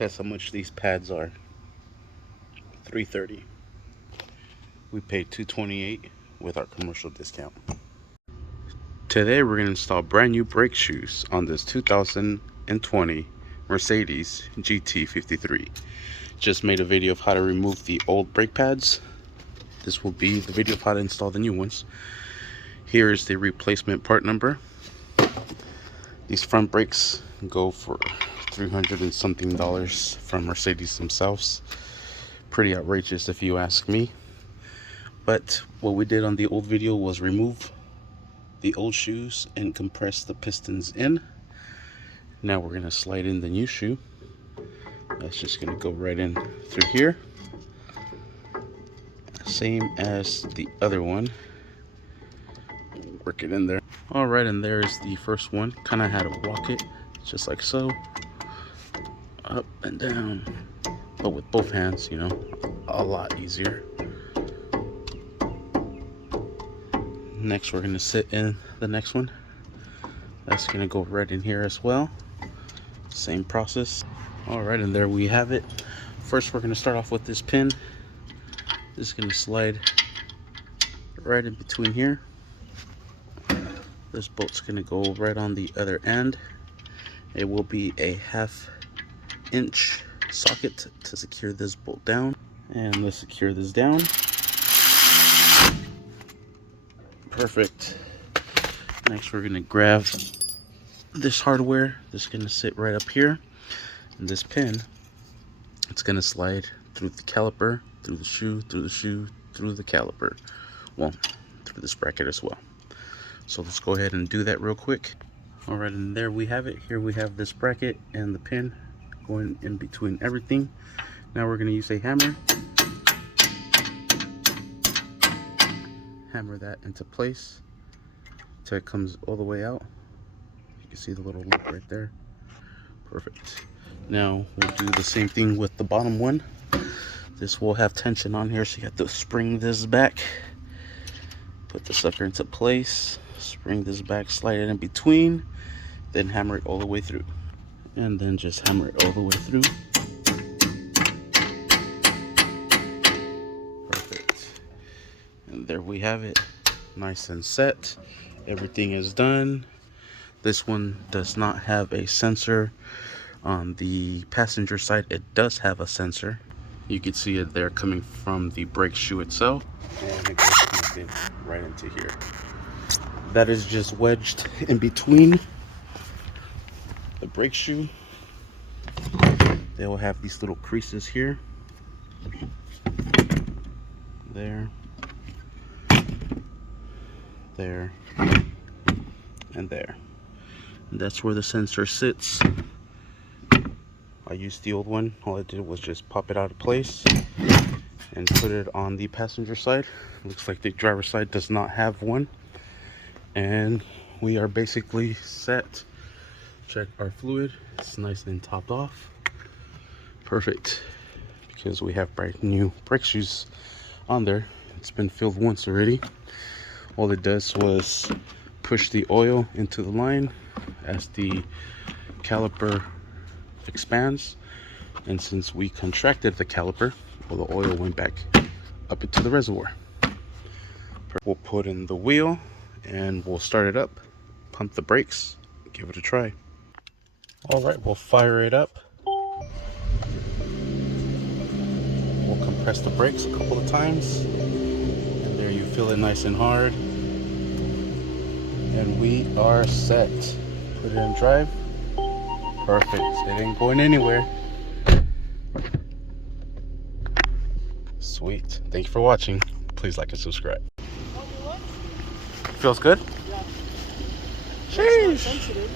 That's how much these pads are. $330. We paid $228 with our commercial discount. Today we're going to install brand new brake shoes on this 2020 Mercedes GT53. Just made a video of how to remove the old brake pads. This will be the video of how to install the new ones. Here is the replacement part number. These front brakes go for $300 and something from Mercedes themselves. Pretty outrageous if you ask me. But what we did on the old video was remove the old shoes and compress the pistons in. Now we're going to slide in the new shoe. That's just going to go right in through here. Same as the other one. Work it in there. Alright, and there's the first one. Kind of had to walk it just like so. Up and down. But with both hands, you know, a lot easier. Next, we're going to sit in the next one. That's going to go right in here as well. Same process. Alright, and there we have it. First, we're going to start off with this pin. This is going to slide right in between here. This bolt's going to go right on the other end. It will be a 1/2 inch socket to secure this bolt down. And let's secure this down. Perfect. Next, we're going to grab this hardware. This is going to sit right up here. And this pin, it's going to slide through the caliper, through the shoe, through the shoe, through the caliper. Well, through this bracket as well. So let's go ahead and do that real quick. Alright, and there we have it. Here we have this bracket and the pin going in between everything. Now we're going to use a hammer. Hammer that into place till it comes all the way out. You can see the little loop right there. Perfect. Now we'll do the same thing with the bottom one. This will have tension on here, so you have to spring this back. Put the sucker into place. Spring this back, slide it in between, then hammer it all the way through. And then just hammer it all the way through. Perfect. And there we have it. Nice and set. Everything is done. This one does not have a sensor. On the passenger side, it does have a sensor. You can see it there coming from the brake shoe itself. And it goes connected right into here. That is just wedged in between the brake shoe. They will have these little creases here. There. There. And there. And that's where the sensor sits. I used the old one. All I did was just pop it out of place and put it on the passenger side. Looks like the driver's side does not have one. And we are basically set. Check our fluid. It's nice and topped off. Perfect. Because we have brand new brake shoes on there. It's been filled once already. All it does was push the oil into the line as the caliper expands. And since we contracted the caliper, well, the oil went back up into the reservoir. We'll put in the wheel and we'll start it up, pump the brakes, give it a try. All right, we'll fire it up. We'll compress the brakes a couple of times. And there you feel it nice and hard. And we are set. Put it in drive. Perfect, it ain't going anywhere. Sweet, thank you for watching. Please like and subscribe. Feels good? Yeah. Sheesh. Sensitive.